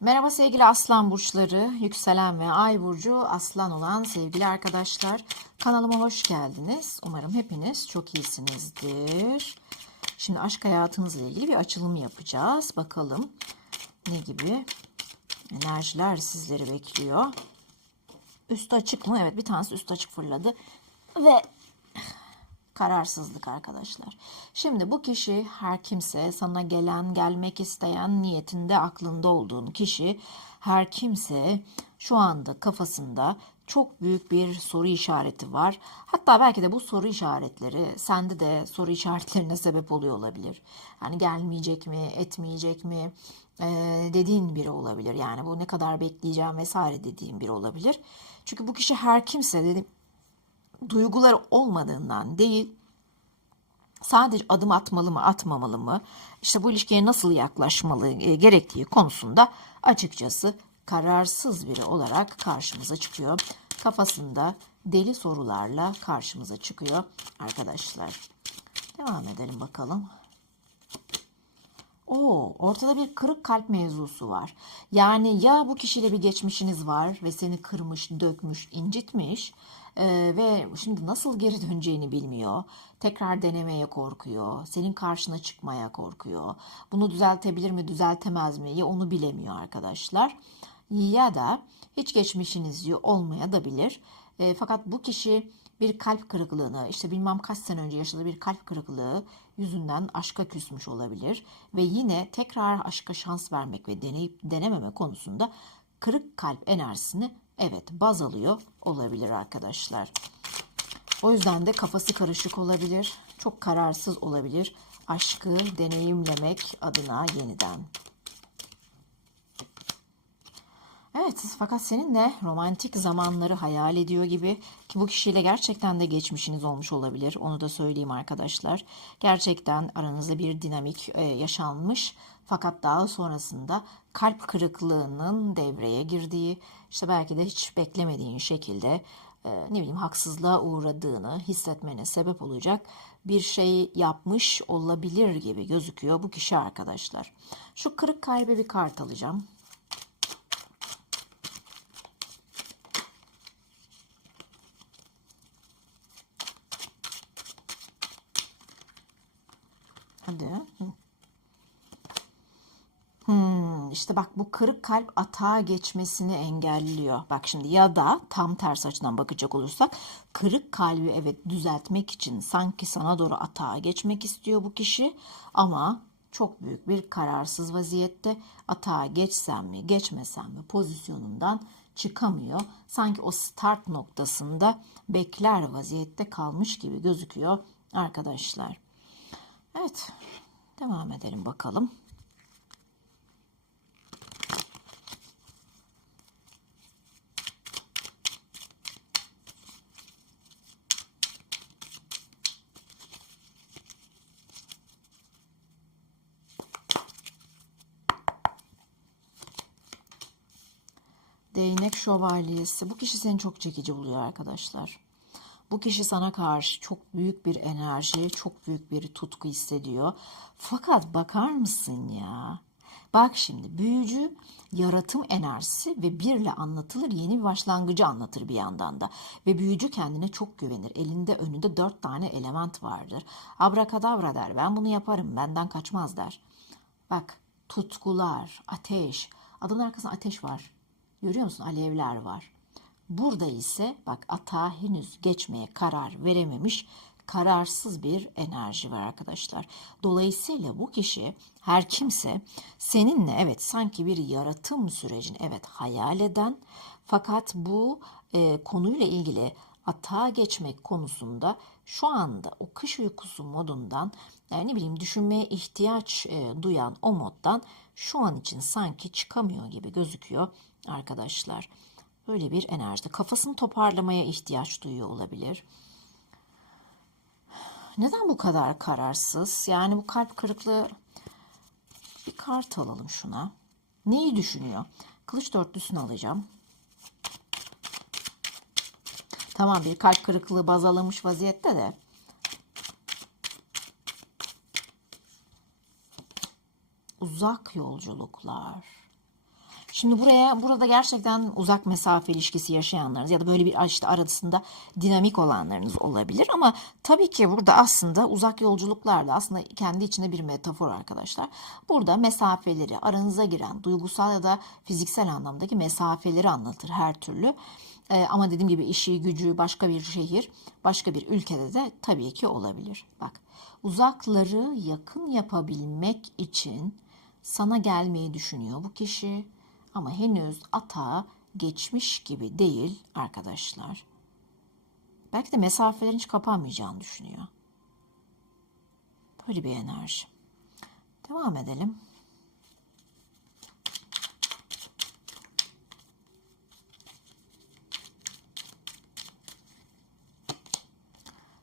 Merhaba sevgili aslan burçları, yükselen ve ay burcu aslan olan sevgili arkadaşlar. Kanalıma hoş geldiniz. Umarım hepiniz çok iyisinizdir. Şimdi aşk hayatınızla ilgili bir açılım yapacağız. Bakalım ne gibi enerjiler sizleri bekliyor. Üstü açık mı? Evet bir tanesi üstü açık fırladı. Ve kararsızlık arkadaşlar. Şimdi bu kişi her kimse sana gelen, gelmek isteyen niyetinde aklında olduğun kişi her kimse şu anda kafasında çok büyük bir soru işareti var. Hatta belki de bu soru işaretleri sende de soru işaretlerine sebep oluyor olabilir. Hani gelmeyecek mi, etmeyecek mi e, dediğin biri olabilir. Yani bu ne kadar bekleyeceğim vesaire dediğin biri olabilir. Çünkü bu kişi her kimse dedim duyguları olmadığından değil sadece adım atmalı mı atmamalı mı işte bu ilişkiye nasıl yaklaşmalı e, gerektiği konusunda açıkçası kararsız biri olarak karşımıza çıkıyor. Kafasında deli sorularla karşımıza çıkıyor arkadaşlar. Devam edelim bakalım. Oo, ortada bir kırık kalp mevzusu var. Yani ya bu kişiyle bir geçmişiniz var ve seni kırmış, dökmüş, incitmiş ee, ve şimdi nasıl geri döneceğini bilmiyor. Tekrar denemeye korkuyor. Senin karşına çıkmaya korkuyor. Bunu düzeltebilir mi, düzeltemez mi? Ya onu bilemiyor arkadaşlar. Ya da hiç geçmişiniz olmaya da bilir. E, fakat bu kişi bir kalp kırıklığını, işte bilmem kaç sene önce yaşadığı bir kalp kırıklığı yüzünden aşka küsmüş olabilir ve yine tekrar aşka şans vermek ve deneyip denememe konusunda kırık kalp enerjisini evet baz alıyor olabilir arkadaşlar. O yüzden de kafası karışık olabilir, çok kararsız olabilir aşkı deneyimlemek adına yeniden. Evet fakat seninle romantik zamanları hayal ediyor gibi ki bu kişiyle gerçekten de geçmişiniz olmuş olabilir. Onu da söyleyeyim arkadaşlar. Gerçekten aranızda bir dinamik e, yaşanmış fakat daha sonrasında kalp kırıklığının devreye girdiği işte belki de hiç beklemediğin şekilde e, ne bileyim haksızlığa uğradığını hissetmene sebep olacak bir şey yapmış olabilir gibi gözüküyor bu kişi arkadaşlar. Şu kırık kalbe bir kart alacağım. Bak bu kırık kalp atağa geçmesini engelliyor. Bak şimdi ya da tam tersi açıdan bakacak olursak kırık kalbi evet düzeltmek için sanki sana doğru atağa geçmek istiyor bu kişi ama çok büyük bir kararsız vaziyette atağa geçsem mi geçmesem mi pozisyonundan çıkamıyor. Sanki o start noktasında bekler vaziyette kalmış gibi gözüküyor arkadaşlar. Evet. Devam edelim bakalım. Değnek şövalyesi. Bu kişi seni çok çekici buluyor arkadaşlar. Bu kişi sana karşı çok büyük bir enerji, çok büyük bir tutku hissediyor. Fakat bakar mısın ya? Bak şimdi büyücü yaratım enerjisi ve birle anlatılır yeni bir başlangıcı anlatır bir yandan da. Ve büyücü kendine çok güvenir. Elinde önünde dört tane element vardır. Abrakadabra der ben bunu yaparım benden kaçmaz der. Bak tutkular, ateş. Adının arkasında ateş var. Görüyor musun? Alevler var. Burada ise bak atağa henüz geçmeye karar verememiş kararsız bir enerji var arkadaşlar. Dolayısıyla bu kişi her kimse seninle evet sanki bir yaratım sürecini evet hayal eden fakat bu e, konuyla ilgili atağa geçmek konusunda şu anda o kış uykusu modundan yani ne bileyim düşünmeye ihtiyaç e, duyan o moddan şu an için sanki çıkamıyor gibi gözüküyor arkadaşlar. Böyle bir enerjide kafasını toparlamaya ihtiyaç duyuyor olabilir. Neden bu kadar kararsız? Yani bu kalp kırıklığı bir kart alalım şuna. Neyi düşünüyor? Kılıç dörtlüsünü alacağım. Tamam bir kalp kırıklığı baz alınmış vaziyette de. Uzak yolculuklar. Şimdi buraya burada gerçekten uzak mesafe ilişkisi yaşayanlarınız ya da böyle bir işte arasında dinamik olanlarınız olabilir ama tabii ki burada aslında uzak yolculuklarla aslında kendi içinde bir metafor arkadaşlar. Burada mesafeleri aranıza giren duygusal ya da fiziksel anlamdaki mesafeleri anlatır her türlü. Ee, ama dediğim gibi işi, gücü, başka bir şehir, başka bir ülkede de tabii ki olabilir. Bak, uzakları yakın yapabilmek için sana gelmeyi düşünüyor bu kişi ama henüz atağa geçmiş gibi değil arkadaşlar. Belki de mesafelerin hiç kapanmayacağını düşünüyor. Böyle bir enerji. Devam edelim.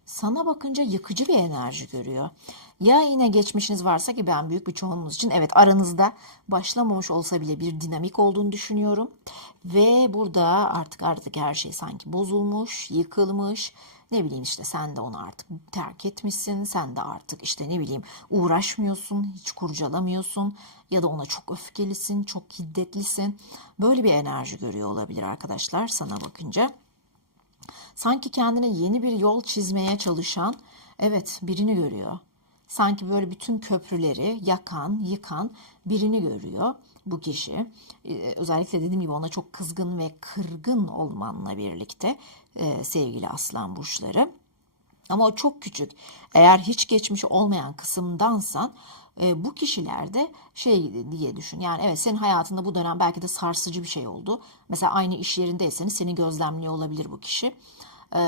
sana bakınca yıkıcı bir enerji görüyor. Ya yine geçmişiniz varsa ki ben büyük bir çoğunluğunuz için evet aranızda başlamamış olsa bile bir dinamik olduğunu düşünüyorum. Ve burada artık artık her şey sanki bozulmuş, yıkılmış. Ne bileyim işte sen de onu artık terk etmişsin. Sen de artık işte ne bileyim uğraşmıyorsun, hiç kurcalamıyorsun. Ya da ona çok öfkelisin, çok hiddetlisin. Böyle bir enerji görüyor olabilir arkadaşlar sana bakınca sanki kendine yeni bir yol çizmeye çalışan evet birini görüyor. Sanki böyle bütün köprüleri yakan, yıkan birini görüyor bu kişi. Ee, özellikle dediğim gibi ona çok kızgın ve kırgın olmanla birlikte e, sevgili aslan burçları. Ama o çok küçük. Eğer hiç geçmiş olmayan kısımdansan e, bu kişilerde şey diye düşün. Yani evet senin hayatında bu dönem belki de sarsıcı bir şey oldu. Mesela aynı iş yerindeyseniz seni gözlemliyor olabilir bu kişi. E,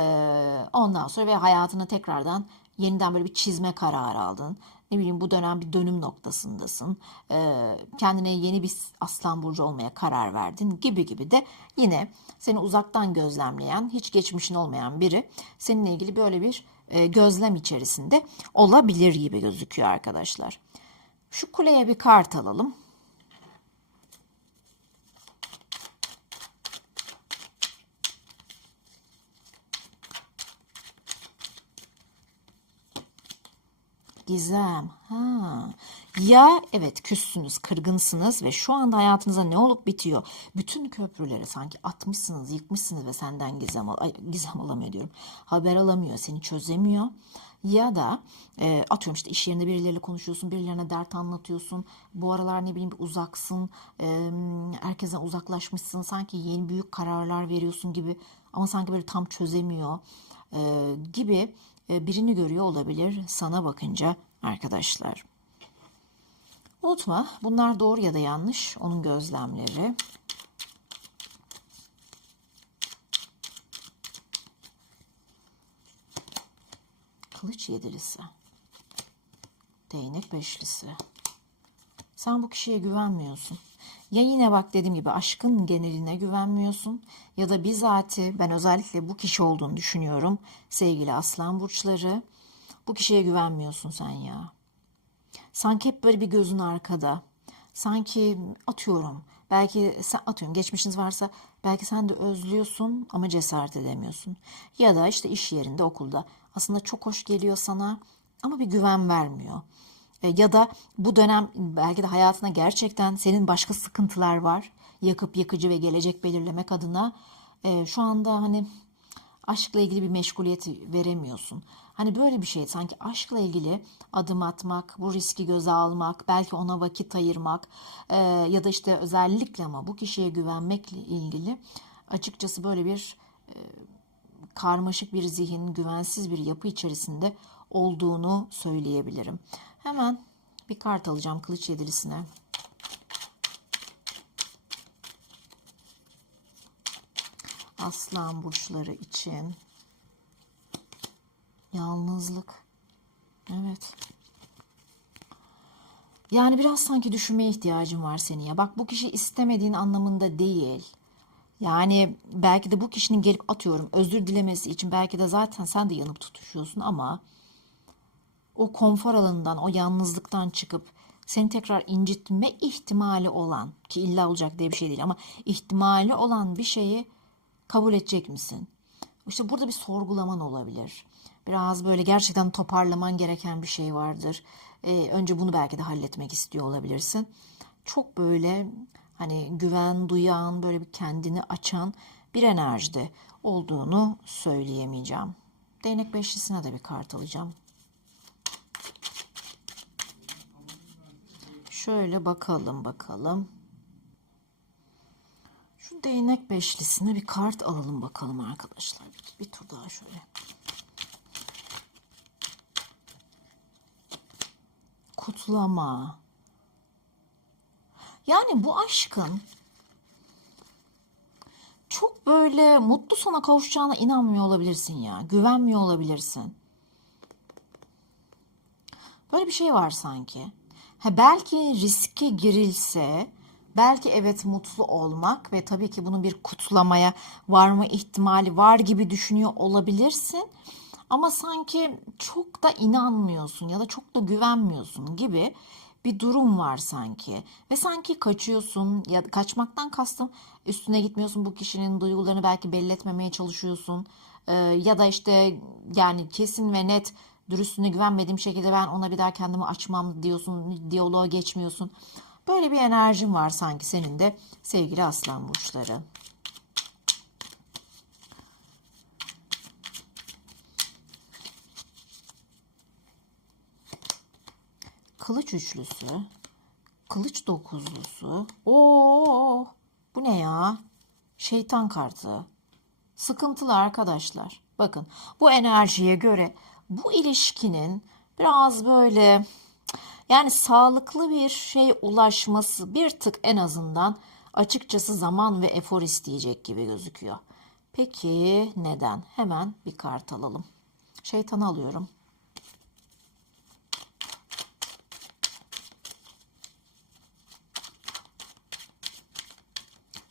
ondan sonra ve hayatını tekrardan yeniden böyle bir çizme kararı aldın. Ne bileyim bu dönem bir dönüm noktasındasın. E, kendine yeni bir aslan burcu olmaya karar verdin gibi gibi de yine seni uzaktan gözlemleyen, hiç geçmişin olmayan biri seninle ilgili böyle bir e, gözlem içerisinde olabilir gibi gözüküyor arkadaşlar. Şu kuleye bir kart alalım. Gizem. Ha. Ya evet küssünüz, kırgınsınız ve şu anda hayatınıza ne olup bitiyor? Bütün köprüleri sanki atmışsınız, yıkmışsınız ve senden gizem, ay, gizem alamıyor diyorum. Haber alamıyor, seni çözemiyor. Ya da e, atıyorum işte iş yerinde birileriyle konuşuyorsun, birilerine dert anlatıyorsun. Bu aralar ne bileyim uzaksın, e, herkesten uzaklaşmışsın. Sanki yeni büyük kararlar veriyorsun gibi ama sanki böyle tam çözemiyor e, gibi birini görüyor olabilir sana bakınca arkadaşlar. Unutma bunlar doğru ya da yanlış onun gözlemleri. Kılıç yedilisi. Değnek beşlisi. Sen bu kişiye güvenmiyorsun. Ya yine bak dediğim gibi aşkın geneline güvenmiyorsun ya da bizatihi ben özellikle bu kişi olduğunu düşünüyorum sevgili aslan burçları. Bu kişiye güvenmiyorsun sen ya. Sanki hep böyle bir gözün arkada. Sanki atıyorum belki sen atıyorum geçmişiniz varsa belki sen de özlüyorsun ama cesaret edemiyorsun. Ya da işte iş yerinde okulda aslında çok hoş geliyor sana ama bir güven vermiyor. E, ya da bu dönem belki de hayatına gerçekten senin başka sıkıntılar var. Yakıp yakıcı ve gelecek belirlemek adına e, şu anda hani aşkla ilgili bir meşguliyet veremiyorsun. Hani böyle bir şey sanki aşkla ilgili adım atmak, bu riski göze almak, belki ona vakit ayırmak e, ya da işte özellikle ama bu kişiye güvenmekle ilgili açıkçası böyle bir e, karmaşık bir zihin, güvensiz bir yapı içerisinde olduğunu söyleyebilirim. Hemen bir kart alacağım kılıç yedilisine. Aslan burçları için yalnızlık. Evet. Yani biraz sanki düşünmeye ihtiyacın var senin ya. Bak bu kişi istemediğin anlamında değil. Yani belki de bu kişinin gelip atıyorum özür dilemesi için belki de zaten sen de yanıp tutuşuyorsun ama o konfor alanından, o yalnızlıktan çıkıp seni tekrar incitme ihtimali olan ki illa olacak diye bir şey değil ama ihtimali olan bir şeyi kabul edecek misin? İşte burada bir sorgulaman olabilir. Biraz böyle gerçekten toparlaman gereken bir şey vardır. Ee, önce bunu belki de halletmek istiyor olabilirsin. Çok böyle hani güven duyan, böyle bir kendini açan bir enerjide olduğunu söyleyemeyeceğim. Değnek beşlisine de bir kart alacağım. Şöyle bakalım bakalım. Şu değnek beşlisine bir kart alalım bakalım arkadaşlar. Bir, bir tur daha şöyle. Kutlama. Yani bu aşkın çok böyle mutlu sona kavuşacağına inanmıyor olabilirsin ya. Güvenmiyor olabilirsin. Böyle bir şey var sanki. Ha belki riske girilse, belki evet mutlu olmak ve tabii ki bunun bir kutlamaya varma ihtimali var gibi düşünüyor olabilirsin. Ama sanki çok da inanmıyorsun ya da çok da güvenmiyorsun gibi bir durum var sanki. Ve sanki kaçıyorsun ya kaçmaktan kastım üstüne gitmiyorsun bu kişinin duygularını belki belli etmemeye çalışıyorsun. Ee, ya da işte yani kesin ve net dürüstlüğüne güvenmediğim şekilde ben ona bir daha kendimi açmam diyorsun, diyaloğa geçmiyorsun. Böyle bir enerjin var sanki senin de sevgili aslan burçları. Kılıç üçlüsü, kılıç dokuzlusu. Oo, bu ne ya? Şeytan kartı. Sıkıntılı arkadaşlar. Bakın bu enerjiye göre bu ilişkinin biraz böyle yani sağlıklı bir şey ulaşması bir tık en azından açıkçası zaman ve efor isteyecek gibi gözüküyor. Peki neden? Hemen bir kart alalım. Şeytanı alıyorum.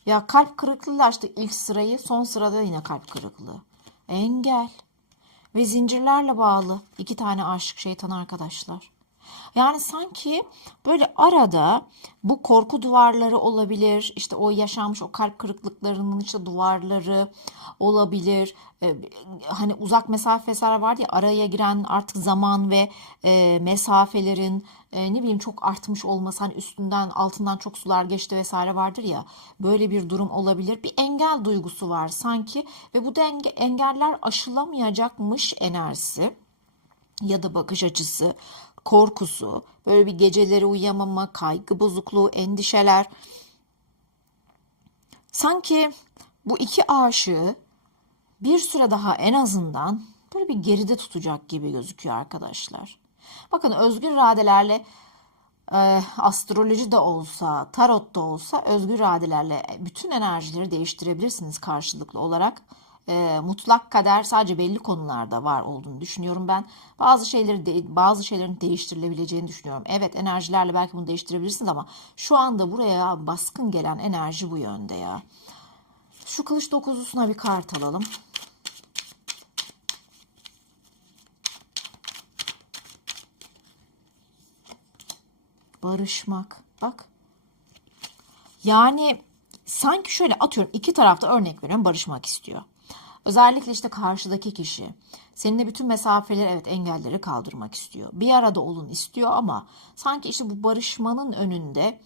Ya kalp kırıklığı açtı ilk sırayı, son sırada yine kalp kırıklığı. Engel ve zincirlerle bağlı iki tane aşık şeytan arkadaşlar. Yani sanki böyle arada bu korku duvarları olabilir. işte o yaşanmış o kalp kırıklıklarının işte duvarları olabilir. Ee, hani uzak mesafeler var ya araya giren artık zaman ve e, mesafelerin e, ne bileyim çok artmış olması hani üstünden altından çok sular geçti vesaire vardır ya böyle bir durum olabilir. Bir engel duygusu var sanki ve bu da enge- engeller aşılamayacakmış enerjisi ya da bakış açısı, korkusu, böyle bir geceleri uyuyamama, kaygı bozukluğu, endişeler. Sanki bu iki aşığı bir süre daha en azından böyle bir geride tutacak gibi gözüküyor arkadaşlar. Bakın özgür iradelerle e, astroloji de olsa, tarot da olsa özgür iradelerle bütün enerjileri değiştirebilirsiniz karşılıklı olarak. E, mutlak kader sadece belli konularda var olduğunu düşünüyorum ben. Bazı şeyleri de, bazı şeylerin değiştirilebileceğini düşünüyorum. Evet enerjilerle belki bunu değiştirebilirsiniz ama şu anda buraya baskın gelen enerji bu yönde ya. Şu kılıç dokuzlusuna bir kart alalım. Barışmak. Bak. Yani sanki şöyle atıyorum iki tarafta örnek veriyorum barışmak istiyor. Özellikle işte karşıdaki kişi seninle bütün mesafeleri evet engelleri kaldırmak istiyor. Bir arada olun istiyor ama sanki işte bu barışmanın önünde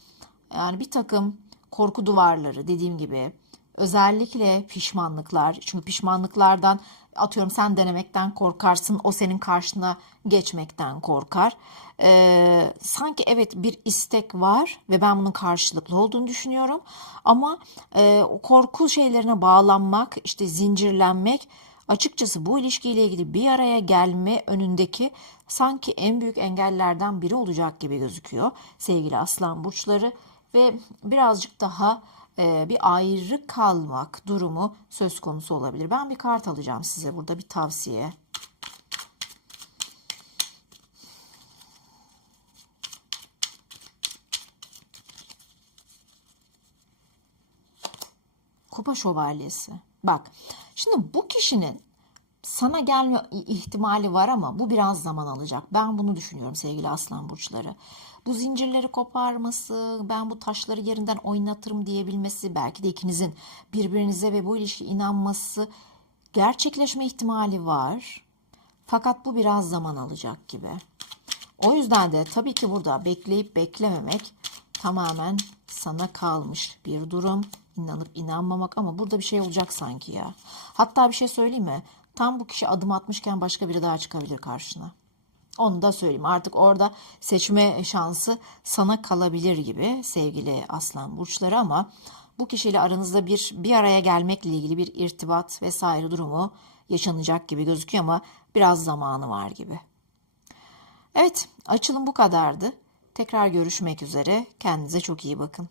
yani bir takım korku duvarları dediğim gibi özellikle pişmanlıklar çünkü pişmanlıklardan atıyorum sen denemekten korkarsın o senin karşına geçmekten korkar. Ee, sanki evet bir istek var ve ben bunun karşılıklı olduğunu düşünüyorum ama e, korku şeylerine bağlanmak işte zincirlenmek açıkçası bu ilişkiyle ilgili bir araya gelme önündeki sanki en büyük engellerden biri olacak gibi gözüküyor sevgili aslan burçları ve birazcık daha bir ayrı kalmak durumu söz konusu olabilir. Ben bir kart alacağım size burada bir tavsiye. Kupa şövalyesi. Bak şimdi bu kişinin sana gelme ihtimali var ama bu biraz zaman alacak. Ben bunu düşünüyorum sevgili aslan burçları. Bu zincirleri koparması, ben bu taşları yerinden oynatırım diyebilmesi, belki de ikinizin birbirinize ve bu ilişki inanması gerçekleşme ihtimali var. Fakat bu biraz zaman alacak gibi. O yüzden de tabii ki burada bekleyip beklememek tamamen sana kalmış bir durum. İnanıp inanmamak ama burada bir şey olacak sanki ya. Hatta bir şey söyleyeyim mi? Tam bu kişi adım atmışken başka biri daha çıkabilir karşına. Onu da söyleyeyim. Artık orada seçme şansı sana kalabilir gibi sevgili aslan burçları ama bu kişiyle aranızda bir bir araya gelmekle ilgili bir irtibat vesaire durumu yaşanacak gibi gözüküyor ama biraz zamanı var gibi. Evet, açılım bu kadardı. Tekrar görüşmek üzere. Kendinize çok iyi bakın.